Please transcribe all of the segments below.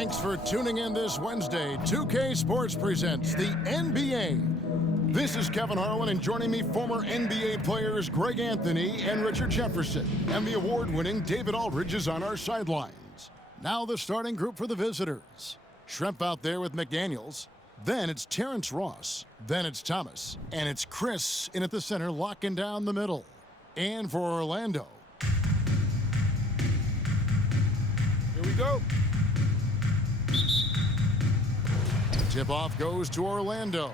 Thanks for tuning in this Wednesday. 2K Sports presents the NBA. This is Kevin Harlan, and joining me, former NBA players Greg Anthony and Richard Jefferson. And the award-winning David Aldridge is on our sidelines. Now the starting group for the visitors. Shrimp out there with McDaniels. Then it's Terrence Ross. Then it's Thomas. And it's Chris in at the center, locking down the middle. And for Orlando. Here we go. Tip-off goes to Orlando.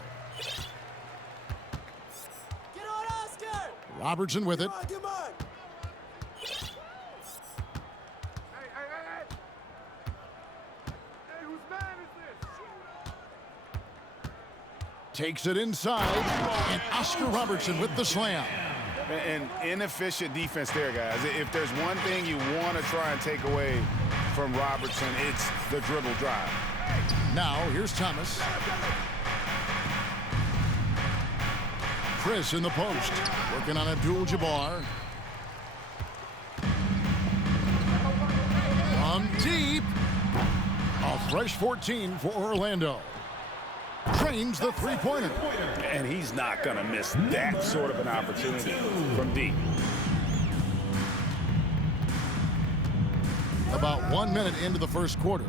Get on, Oscar! Robertson with it. Come on! Hey, whose man is this? Takes it inside. And Oscar Robertson with the slam. An inefficient defense there, guys. If there's one thing you want to try and take away from Robertson, it's the dribble drive. Now, here's Thomas. Chris in the post. Working on Abdul-Jabbar. From deep. A fresh 14 for Orlando. Trains the three-pointer. And he's not going to miss that sort of an opportunity from deep. About 1 minute into the first quarter.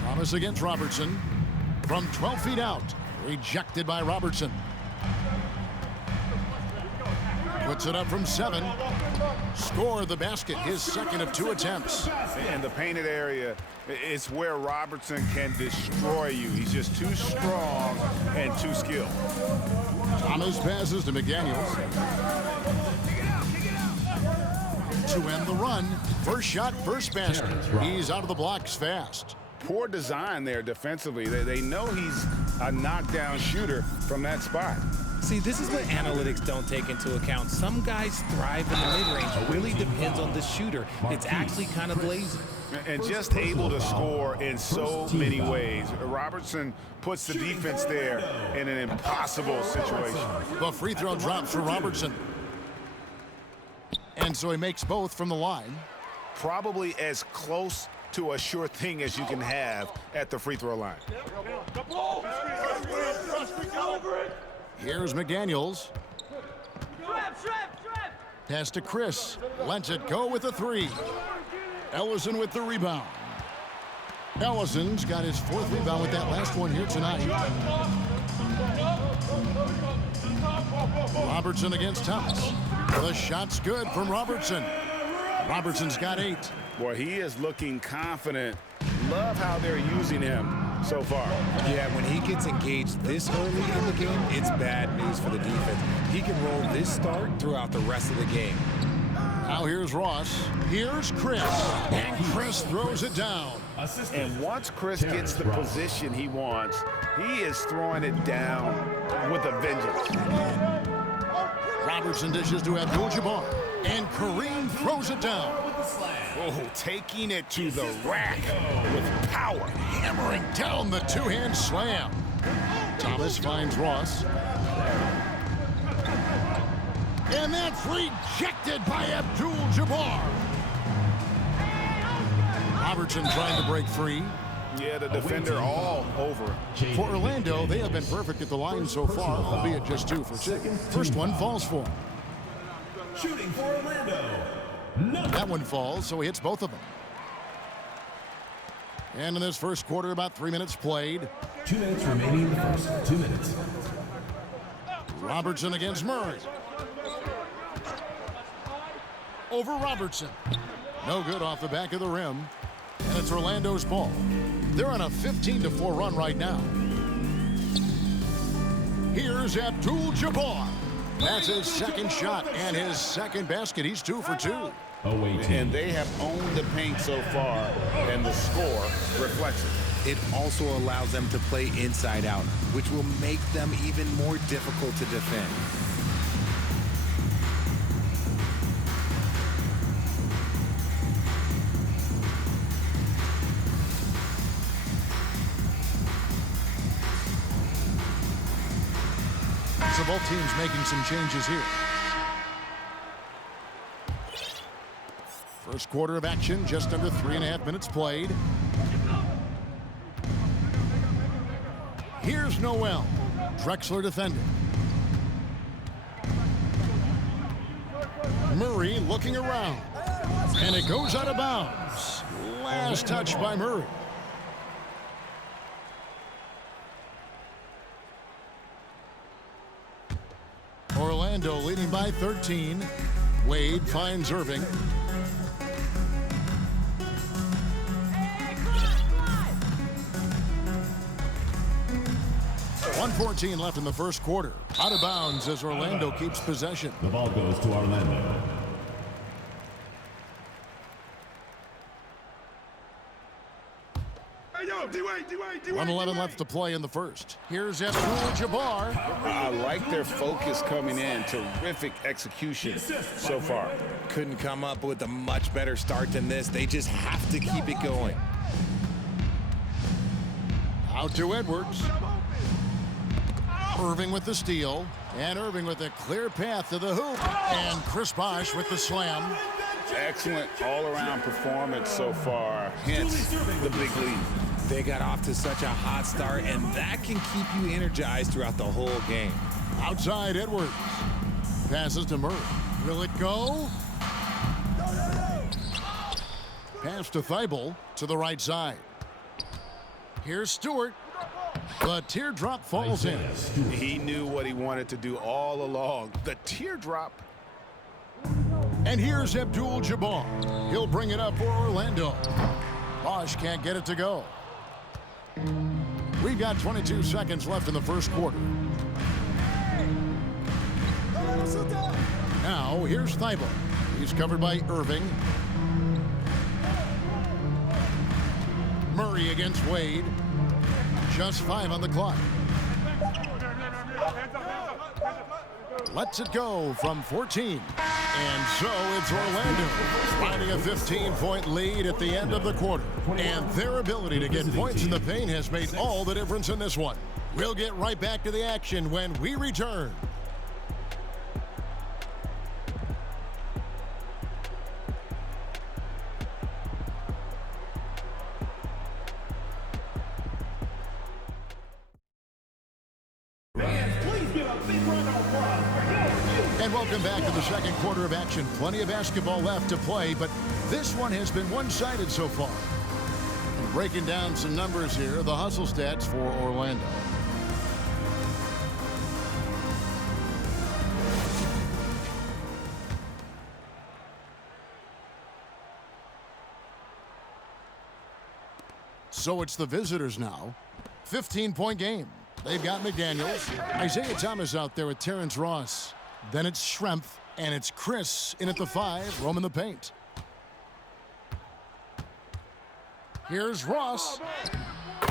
Thomas against Robertson. From 12 feet out. Rejected by Robertson. Puts it up from 7. Score the basket, his second of 2 attempts. And the painted area, it's where Robertson can destroy you. He's just too strong and too skilled. Thomas passes to McDaniels. To end the run. First shot, first basket. He's out of the blocks fast. Poor design there defensively. They know he's a knockdown shooter from that spot. See, this is what analytics don't take into account. Some guys thrive in the mid-range. It really depends on the shooter. It's actually kind of lazy. And just able to score in so many ways. Robertson puts the defense there in an impossible situation. The free throw drops for Robertson. And so he makes both from the line. Probably as close to a sure thing as you can have at the free throw line. Here's McDaniels. Pass to Chris. Lets it go with a 3. Ellison with the rebound. Ellison's got his 4th rebound with that last one here tonight. Robertson against Thomas. The shot's good from Robertson. Robertson's got 8. Boy, he is looking confident. Love how they're using him so far. Yeah, when he gets engaged this early in the game, it's bad news for the defense. He can roll this start throughout the rest of the game. Now here's Ross. Here's Chris. And Chris throws it down. And once Chris gets the position he wants, he is throwing it down with a vengeance. Robertson dishes to Abdul-Jabbar. And Kareem throws it down. Oh, taking it to the rack with power. Hammering down the two-hand slam. Thomas finds Ross. And that's rejected by Abdul-Jabbar. Robertson trying to break free. Yeah, the defender all over. For Orlando, they have been perfect at the line so far, albeit just 2 for 2. First one falls for him. Shooting for Orlando. That one falls, so he hits both of them. And in this first quarter, about 3 minutes played. 2 minutes remaining in the first. 2 minutes. Robertson against Murray. Over Robertson. No good off the back of the rim. And it's Orlando's ball. They're on a 15-4 run right now. Here's Abdul-Jabbar. That's his second shot and his second basket. He's 2 for 2. And they have owned the paint so far, and the score reflects it. It also allows them to play inside out, which will make them even more difficult to defend. So both teams making some changes here. First quarter of action, just under 3.5 minutes played. Here's Noel. Drexler defending. Murray looking around. And it goes out of bounds. Last touch by Murray. Orlando leading by 13. Wade finds Irving. 1:14 left in the first quarter. Out of bounds as Orlando keeps possession. The ball goes to Orlando. Hey, yo, D-Wade. 1:11 left to play in the first. Here's Abdul-Jabbar. I like their focus coming in. Terrific execution so far. Couldn't come up with a much better start than this. They just have to keep it going. Out to Edwards. Irving with the steal. And Irving with a clear path to the hoop. And Chris Bosh with the slam. Excellent all-around performance so far. Hence the big lead. They got off to such a hot start, and that can keep you energized throughout the whole game. Outside Edwards. Passes to Murray. Will it go? Pass to Thibault to the right side. Here's Stewart. The teardrop falls in. He knew what he wanted to do all along. The teardrop. And here's Abdul-Jabbar. He'll bring it up for Orlando. Bosh can't get it to go. We've got 22 seconds left in the first quarter. Now, here's Thibault. He's covered by Irving. Murray against Wade. Just 5 on the clock. Lets it go from 14. And so it's Orlando finding a 15-point lead at the end of the quarter. And their ability to get points in the paint has made all the difference in this one. We'll get right back to the action when we return. And welcome back to the second quarter of action. Plenty of basketball left to play, but this one has been one-sided so far. And breaking down some numbers here, the hustle stats for Orlando. So it's the visitors now. 15-point game. They've got McDaniels. Isaiah Thomas out there with Terrence Ross. Then it's Schrempf, and it's Chris in at the 5, roaming the paint. Here's Ross.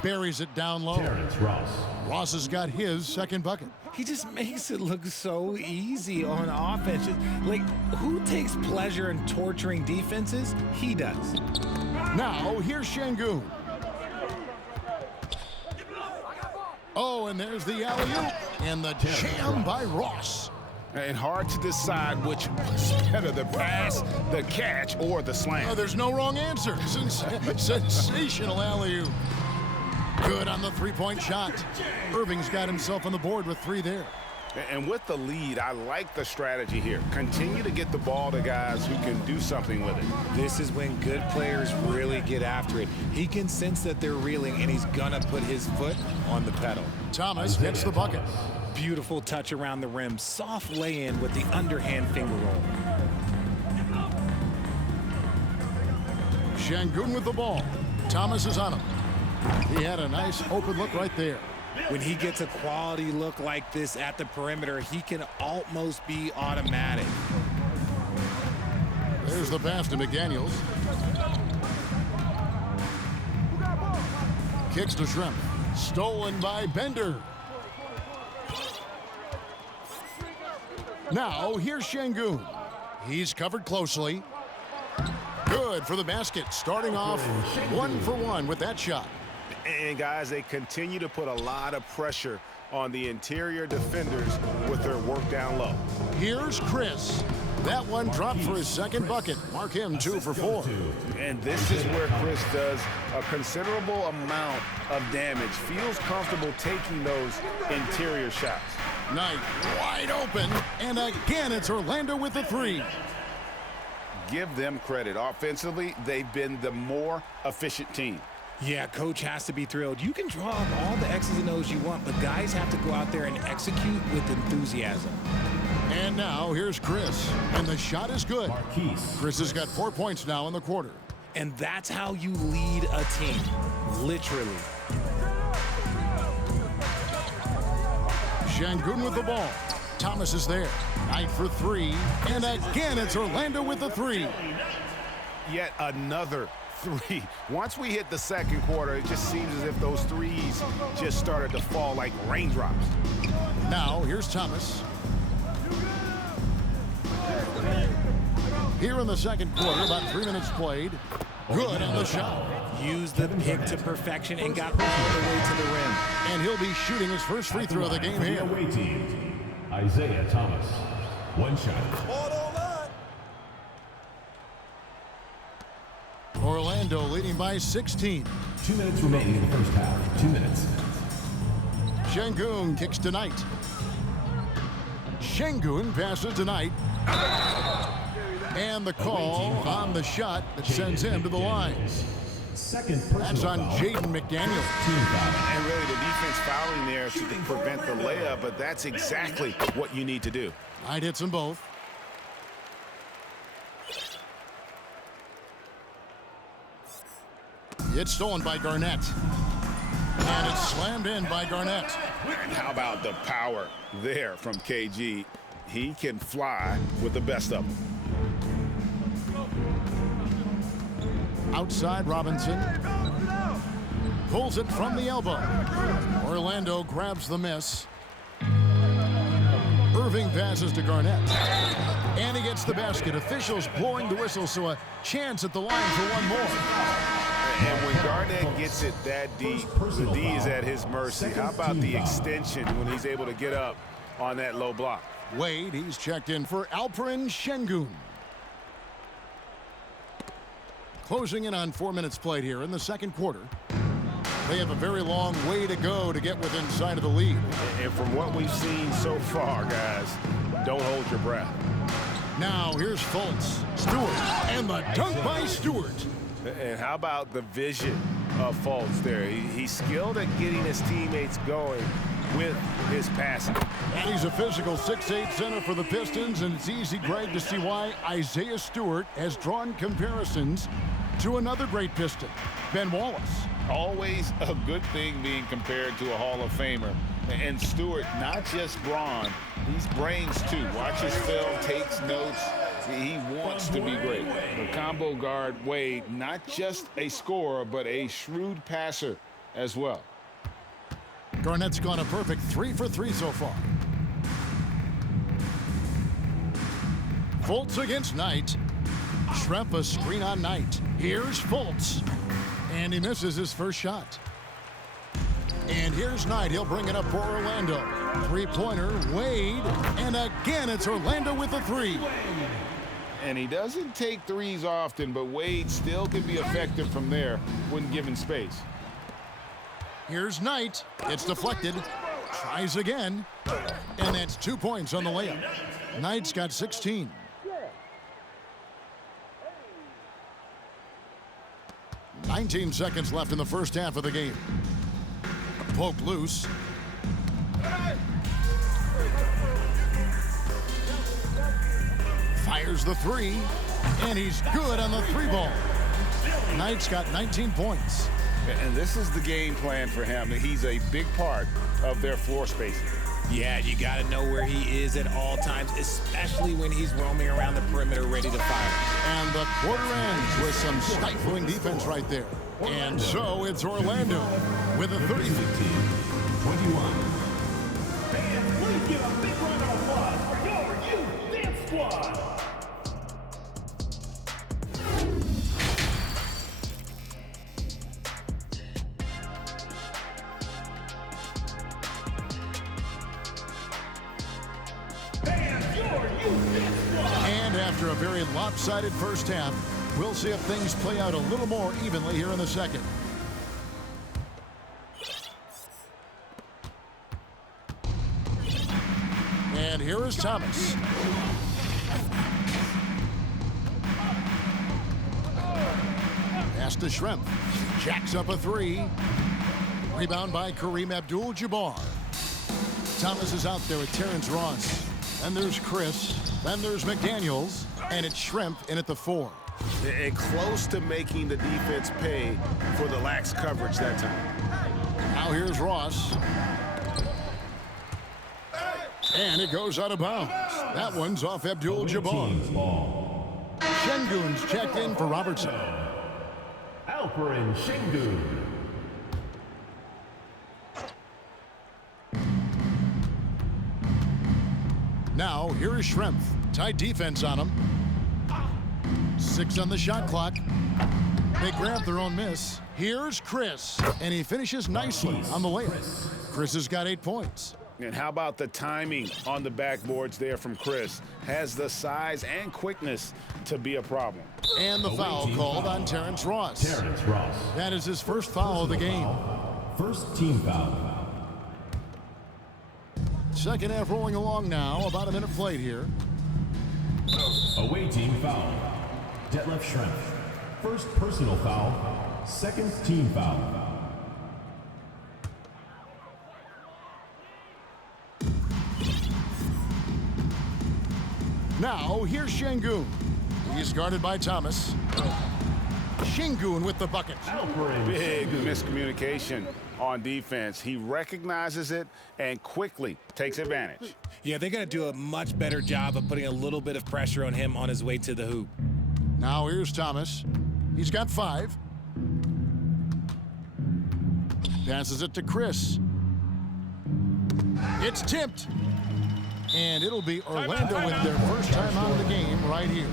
Buries it down low. Terrence Ross. Ross has got his second bucket. He just makes it look so easy on offense. Like, who takes pleasure in torturing defenses? He does. Now, here's Şengün. Oh, and there's the alley-oop. And the jam by Ross. And hard to decide which was better, the pass, the catch, or the slam. Oh, there's no wrong answer. Sensational alley-oop. Good on the three-point shot. Irving's got himself on the board with 3 there. And with the lead, I like the strategy here. Continue to get the ball to guys who can do something with it. This is when good players really get after it. He can sense that they're reeling, and he's gonna put his foot on the pedal. Thomas gets the bucket. Beautiful touch around the rim. Soft lay-in with the underhand finger roll. Şengün with the ball. Thomas is on him. He had a nice open look right there. When he gets a quality look like this at the perimeter, he can almost be automatic. There's the pass to McDaniels. Kicks to Schrempf. Stolen by Bender. Now, here's Şengün. He's covered closely. Good for the basket. Starting off 1 for 1 with that shot. And, guys, they continue to put a lot of pressure on the interior defenders with their work down low. Here's Chris. That one dropped for his second bucket. Mark him 2 for 4. And this is where Chris does a considerable amount of damage. Feels comfortable taking those interior shots. Knight wide open. And again, it's Orlando with the 3. Give them credit. Offensively, they've been the more efficient team. Yeah, coach has to be thrilled. You can draw up all the X's and O's you want, but guys have to go out there and execute with enthusiasm. And now here's Chris, and the shot is good. Chris has got 4 points now in the quarter. And that's how you lead a team, literally. Şengün with the ball. Thomas is there. Knight for 3, and again it's Orlando with the 3. Yet another 3. Once we hit the second quarter, it just seems as if those threes just started to fall like raindrops. Now here's Thomas. Here in the second quarter, about 3 minutes played. Good on the shot. Used the pick to perfection and got all the way to the rim. And he'll be shooting his first free throw of the game here. Away team, Isaiah Thomas. 1 shot. Orlando leading by 16. 2 minutes remaining in the first half. 2 minutes. Şengün kicks to Knight. Şengün passes to Knight. And the call on the shot that sends him to the line. That's on Jaden McDaniel. And really the defense fouling there to prevent the layup, but that's exactly what you need to do. Knight hits them both. It's stolen by Garnett. And it's slammed in by Garnett. And how about the power there from KG? He can fly with the best of them. Outside Robinson. Pulls it from the elbow. Orlando grabs the miss. Irving passes to Garnett. And he gets the basket. Officials blowing the whistle, so a chance at the line for one more. And when Garnett gets it that deep, the D is at his mercy. How about the extension when he's able to get up on that low block? Wade, he's checked in for Alperen Şengün. Closing in on 4 minutes played here in the second quarter. They have a very long way to go to get within sight of the lead. And from what we've seen so far, guys, don't hold your breath. Now here's Fultz, Stewart, and the dunk by Stewart. And how about the vision of Fultz there? He's skilled at getting his teammates going with his passing. And he's a physical 6'8" center for the Pistons, and it's easy, Greg, to see why Isaiah Stewart has drawn comparisons to another great Piston, Ben Wallace. Always a good thing being compared to a Hall of Famer. And Stewart, not just brawn, he's brains too. Watches film, takes notes. He wants to be great. The combo guard, Wade, not just a scorer, but a shrewd passer as well. Garnett's gone a perfect 3 for 3 so far. Fultz against Knight. Schrempf a screen on Knight. Here's Fultz. And he misses his first shot. And here's Knight. He'll bring it up for Orlando. Three-pointer, Wade. And again, it's Orlando with the 3. And he doesn't take threes often, but Wade still can be effective from there when given space. Here's Knight. It's deflected. Tries again. And that's 2 points on the layup. Knight's got 16. "19 seconds left in the first half of the game. Poke loose. Fires the 3. And he's good on the 3 ball. Knight's got 19 points. And this is the game plan for him. He's a big part of their floor spacing. Yeah, you got to know where he is at all times, especially when he's roaming around the perimeter ready to fire. And the quarter ends with some stifling defense right there. And so it's Orlando with a 30. 21. Fans, please give a big round of applause for your youth dance squad. after a very lopsided first half. We'll see if things play out a little more evenly here in the second. And here is Thomas. Pass to Shrimp. Jacks up a three. Rebound by Kareem Abdul-Jabbar. Thomas is out there with Terrence Ross. Then there's Chris. Then there's McDaniels. And it's Shrimp in at the 4. And close to making the defense pay for the lax coverage that time. Now here's Ross. And it goes out of bounds. That one's off Abdul-Jabbar. Şengün's checked in for Robertson. Alperen Şengün. Now, here is Shrimp. Tight defense on him. 6 on the shot clock. They grab their own miss. Here's Chris. And he finishes nicely on the layup. Chris has got 8 points. And how about the timing on the backboards there from Chris? Has the size and quickness to be a problem. And the foul called on Terrence Ross. Terrence Ross. That is his first foul of the game. First team foul. Second half rolling along now. About a minute played here. Away team foul. Detlef Schrempf. First personal foul. Second team foul. Now, here's Şengün. He's guarded by Thomas. Şengün with the bucket. Big miscommunication on defense. He recognizes it and quickly takes advantage. Yeah, they're going to do a much better job of putting a little bit of pressure on him on his way to the hoop. Now here's Thomas. He's got 5. Passes it to Chris. It's tipped. And it'll be Orlando with their first time out of the game right here.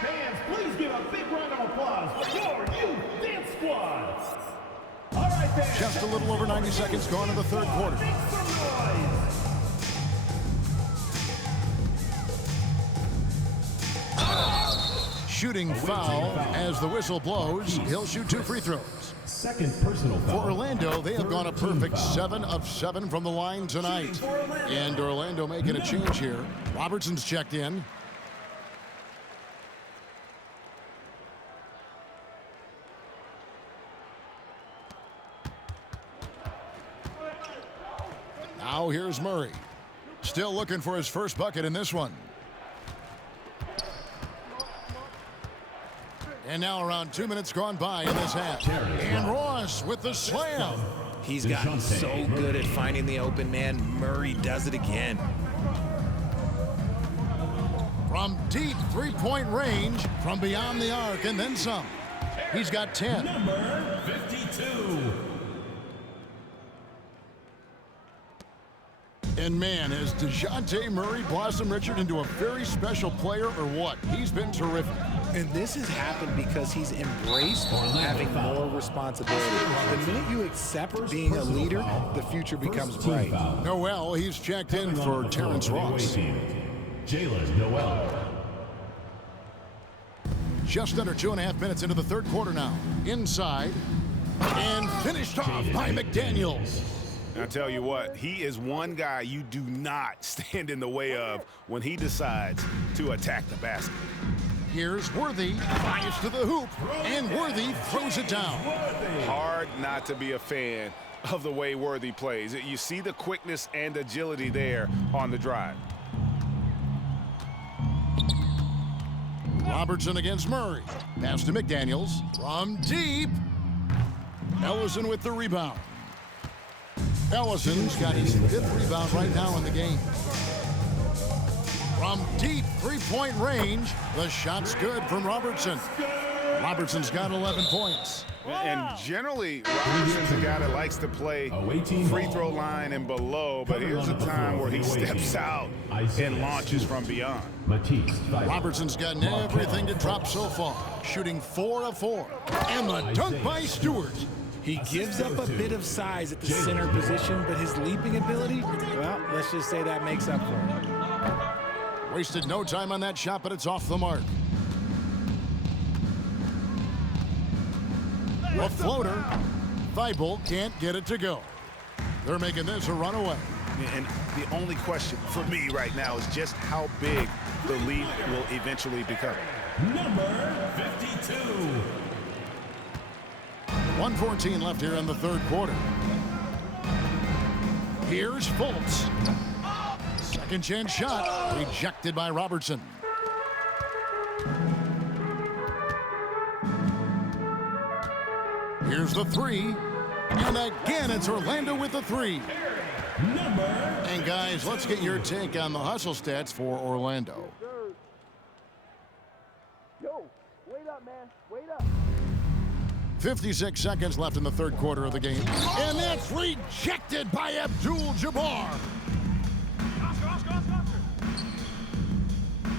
Fans, please give a big round of applause for your youth dance squad. All right, fans. Just a little over 90 seconds gone in the third quarter. Make some noise. Shooting foul as the whistle blows. He'll shoot 2 free throws. Second personal foul. For Orlando, they have gone a perfect 7 of 7 from the line tonight. And Orlando making a change here. Robertson's checked in. Now here's Murray. Still looking for his first bucket in this one. And now around 2 minutes gone by in this half. And Ross with the slam. He's gotten so good at finding the open man. Murray does it again. From deep three-point range, from beyond the arc, and then some. He's got 10. Number 52. And man, has DeJounte Murray blossomed Richard into a very special player or what? He's been terrific. And this has happened because he's embraced having more responsibility. The minute you accept being a leader, the future becomes bright. Noel, he's checked in for Terrence Ross. Jalen Noel. Just under 2.5 minutes into the third quarter now. Inside. And finished off by McDaniels. And I tell you what, he is one guy you do not stand in the way of when he decides to attack the basket. Here's Worthy, fires to the hoop, and Worthy throws it down. Hard not to be a fan of the way Worthy plays. You see the quickness and agility there on the drive. Robertson against Murray. Pass to McDaniels. From deep. Ellison with the rebound. Ellison's got his 5th rebound right now in the game. From deep three-point range, the shot's good from Robertson. Robertson's got 11 points. And generally, Robertson's a guy that likes to play free throw line and below, but here's a time where he steps out and launches from beyond. Robertson's gotten everything to drop so far, shooting 4 of 4. And the dunk by Stewart. He gives up a bit of size at the center position, but his leaping ability, well, let's just say that makes up for it. Wasted no time on that shot, but it's off the mark. A floater. Thibault can't get it to go. They're making this a runaway. And the only question for me right now is just how big the lead will eventually become. Number 52. 1:14 left here in the third quarter. Here's Fultz. Second chance shot. Rejected by Robertson. Here's the three. And again, it's Orlando with the three. And guys, let's get your take on the hustle stats for Orlando. Yo, wait up, man. Wait up. 56 seconds left in the third quarter of the game. And that's rejected by Abdul-Jabbar.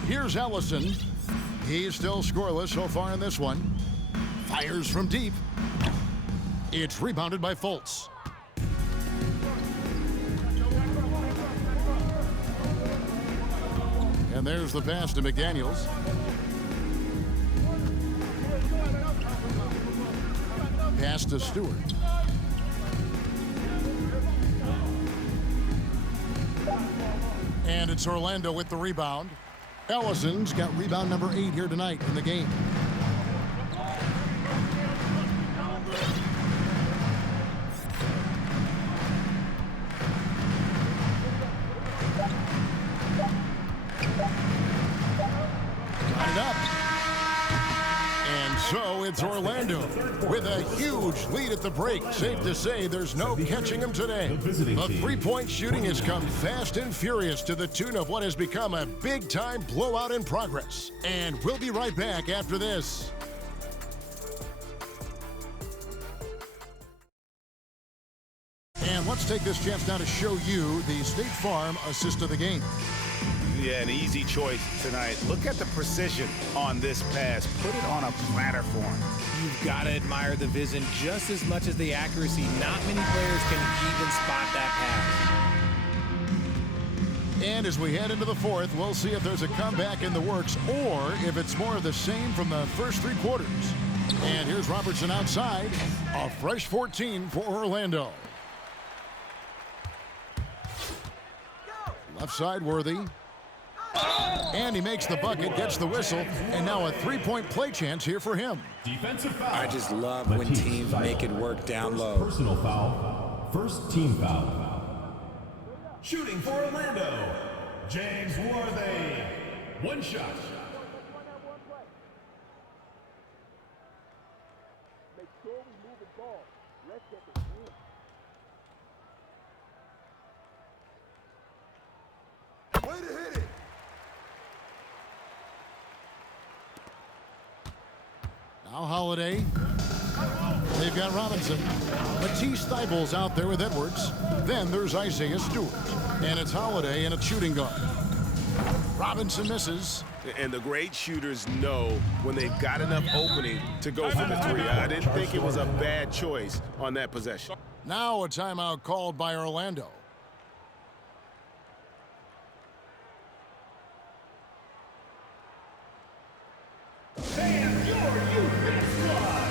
Here's Ellison. He's still scoreless so far in this one. Fires from deep. It's rebounded by Fultz. And there's the pass to McDaniels. Pass to Stewart. And it's Orlando with the rebound. Ellison's got rebound number 8 here tonight in the game. Got it up. And so it's Orlando with a huge lead at the break. Safe to say there's no catching them today. The three-point shooting has come fast and furious to the tune of what has become a big-time blowout in progress. And we'll be right back after this. And let's take this chance now to show you the State Farm assist of the game. Yeah, an easy choice tonight. Look at the precision on this pass. Put it on a platter for him. You've got to admire the vision just as much as the accuracy. Not many players can even spot that pass. And as we head into the fourth, we'll see if there's a comeback in the works or if it's more of the same from the first three quarters. And here's Robertson outside. A fresh 14 for Orlando. Left side, Worthy. And he makes the bucket, gets the whistle, and now a three-point play chance here for him. Defensive foul. I just love when teams make it work down low. Personal foul. First team foul. Shooting for Orlando, James Worthy. One shot. Make sure we move the ball. Let's get the win. Way to hit it. Now Holiday. They've got Robinson. Matisse Thybulle's out there with Edwards. Then there's Isaiah Stewart. And it's Holiday in a shooting guard. Robinson misses. And the great shooters know when they've got enough opening to go for the three. I didn't think it was a bad choice on that possession. Now a timeout called by Orlando. And your youth dance squad.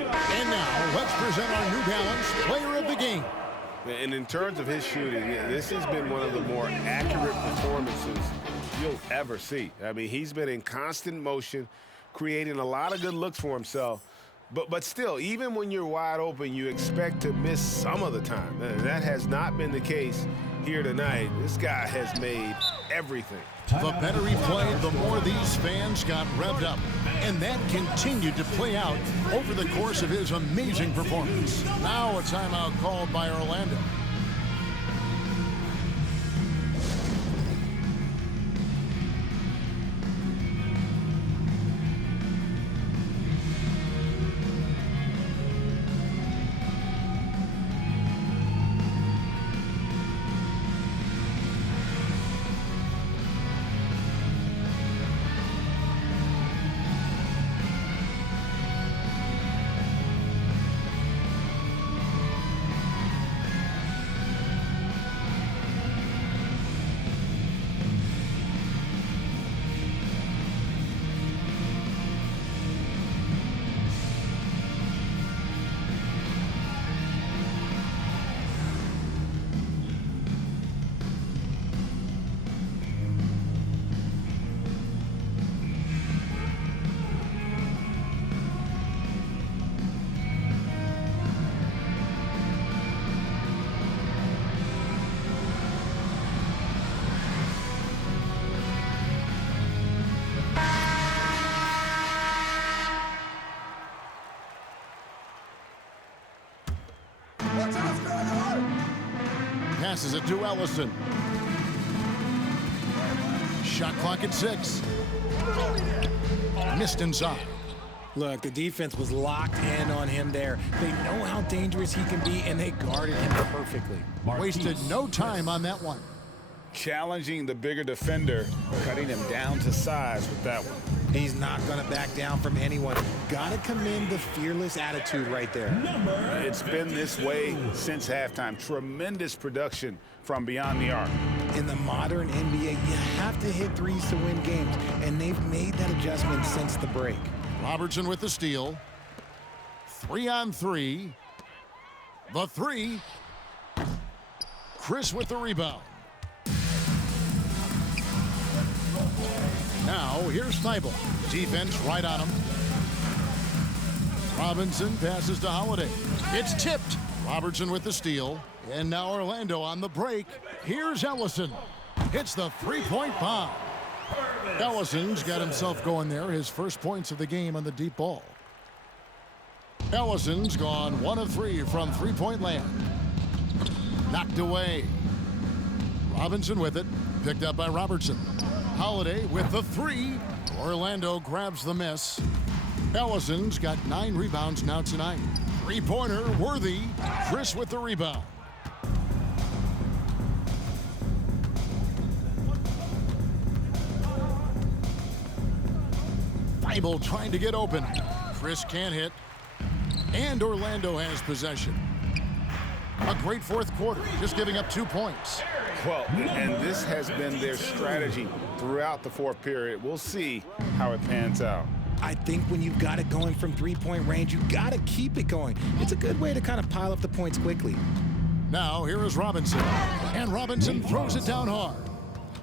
And now, let's present our New Balance Player of the Game. And in terms of his shooting, this has been one of the more accurate performances you'll ever see. I mean, he's been in constant motion, creating a lot of good looks for himself. But still, even when you're wide open, you expect to miss some of the time. And that has not been the case here tonight. This guy has made everything. The better he played, the more these fans got revved up. And that continued to play out over the course of his amazing performance. Now a timeout called by Orlando. Passes it to Ellison. Shot clock at 6. Missed inside. Look, the defense was locked in on him there. They know how dangerous he can be, and they guarded him perfectly. Wasted no time on that one. Challenging the bigger defender, cutting him down to size with that one. He's not going to back down from anyone. Got to commend the fearless attitude right there. It's been this way since halftime. Tremendous production from beyond the arc. In the modern NBA, you have to hit threes to win games, and they've made that adjustment since the break. Robertson with the steal. 3-on-3. The three. Chris with the rebound. Now, here's Thibault. Defense right on him. Robinson passes to Holiday. It's tipped. Robertson with the steal. And now Orlando on the break. Here's Ellison. Hits the three-point bomb. Ellison's got himself going there. His first points of the game on the deep ball. Ellison's gone 1 of 3 from three-point land. Knocked away. Robinson with it. Picked up by Robertson. Holiday with the three. Orlando grabs the miss. Ellison's got 9 rebounds now tonight. Three-pointer worthy. Chris with the rebound. Thibault trying to get open. Chris can't hit. And Orlando has possession. A great fourth quarter, just giving up 2 points. Well, and this has been their strategy throughout the fourth period. We'll see how it pans out. I think when you've got it going from three-point range, you've got to keep it going. It's a good way to kind of pile up the points quickly. Now, here is Robinson. And Robinson throws it down hard.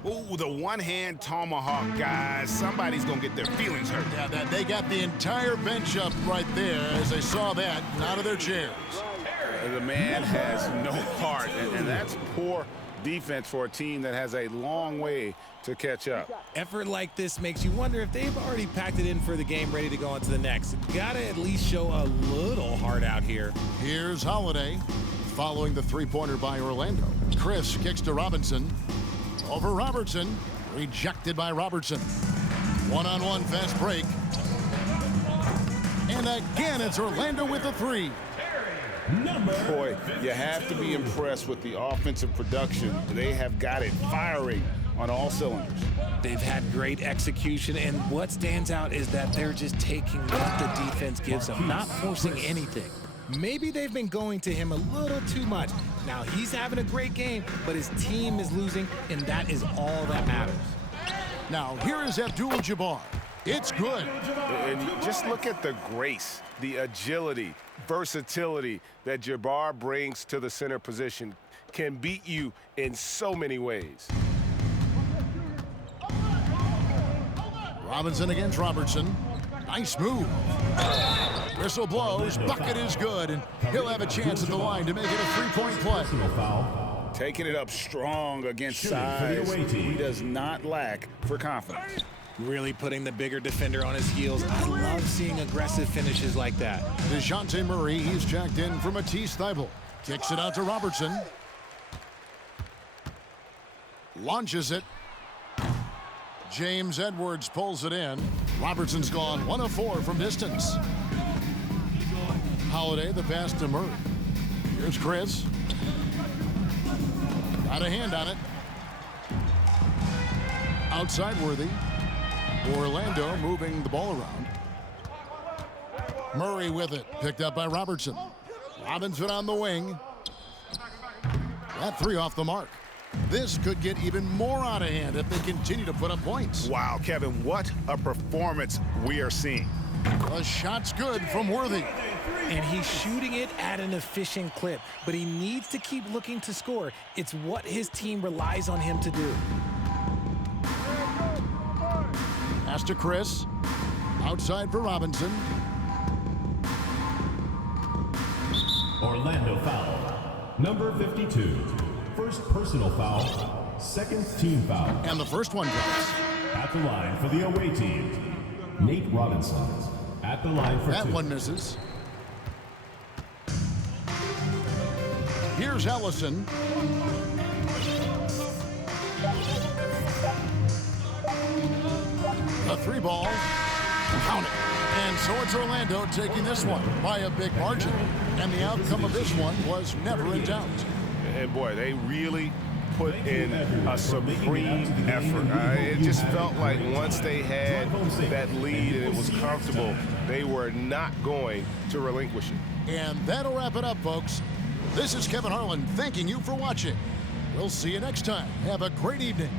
Ooh, the one-hand tomahawk, guys. Somebody's going to get their feelings hurt. Yeah, they got the entire bench up right there as they saw that and out of their chairs. The man has no heart, and that's poor defense for a team that has a long way to catch up. Effort like this makes you wonder if they've already packed it in for the game, ready to go on to the next. Gotta at least show a little heart out here. Here's Holiday following the three-pointer by Orlando. Chris kicks to Robinson. Over Robertson. Rejected by Robertson. One-on-one fast break. And again, it's Orlando with the three. Boy, you have to be impressed with the offensive production. They have got it firing on all cylinders. They've had great execution, and what stands out is that they're just taking what the defense gives them, not forcing anything. Maybe they've been going to him a little too much. Now, he's having a great game, but his team is losing, and that is all that matters. Now, here is Abdul-Jabbar. It's good. And just look at the grace the agility, versatility that Jabbar brings to the center position can beat you in so many ways. Robinson against Robertson. Nice move. Whistle blows, bucket is good, and he'll have a chance at the line to make it a three-point play. Taking it up strong against size. He does not lack for confidence. Really putting the bigger defender on his heels. I love seeing aggressive finishes like that. DeJounte Murray, he's jacked in from Matisse Thybulle. Kicks it out to Robertson. Launches it. James Edwards pulls it in. Robertson's gone 1 of 4 from distance. Holiday, the pass to Murray. Here's Chris. Got a hand on it. Outside Worthy. Orlando moving the ball around. Murray with it. Picked up by Robertson. Robinson on the wing. That 3 off the mark. This could get even more out of hand if they continue to put up points. Wow, Kevin, what a performance we are seeing. The shot's good from Worthy. And he's shooting it at an efficient clip, but he needs to keep looking to score. It's what his team relies on him to do. Pass to Chris. Outside for Robinson. Orlando foul. Number 52. First personal foul. Second team foul. And the first one drops. At the line for the away team, Nate Robinson. At the line for That 2. one misses. Here's Ellison. The 3 ball. Count it. And so it's Orlando taking this one by a big margin. And the outcome of this one was never in doubt. And boy, they really put in a supreme effort. It just felt like once they had that lead and it was comfortable, they were not going to relinquish it. And that'll wrap it up, folks. This is Kevin Harlan thanking you for watching. We'll see you next time. Have a great evening.